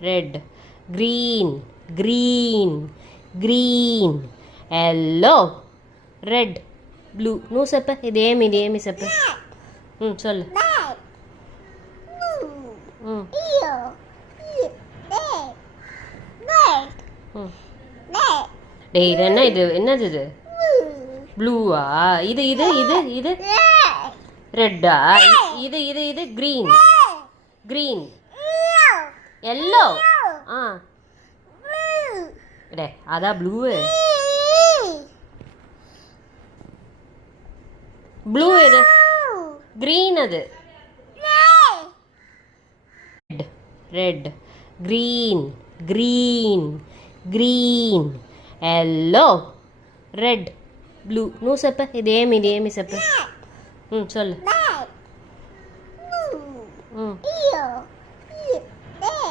red, green, green, green, yellow, red, blue. No చెప్ప ఇదేమి చెప్ప சொல்லு டேய் இது என்னது இது ப்ளூவா இது ரெட்டா இது கிரீன் கிரீன் எல்லோ ஆ டே அதா ப்ளூவு ப்ளூ இது கிரீன் அது red green, green, green, yellow, red, blue. No చెప్ప ఇదేమి చెప్ప சொல்லு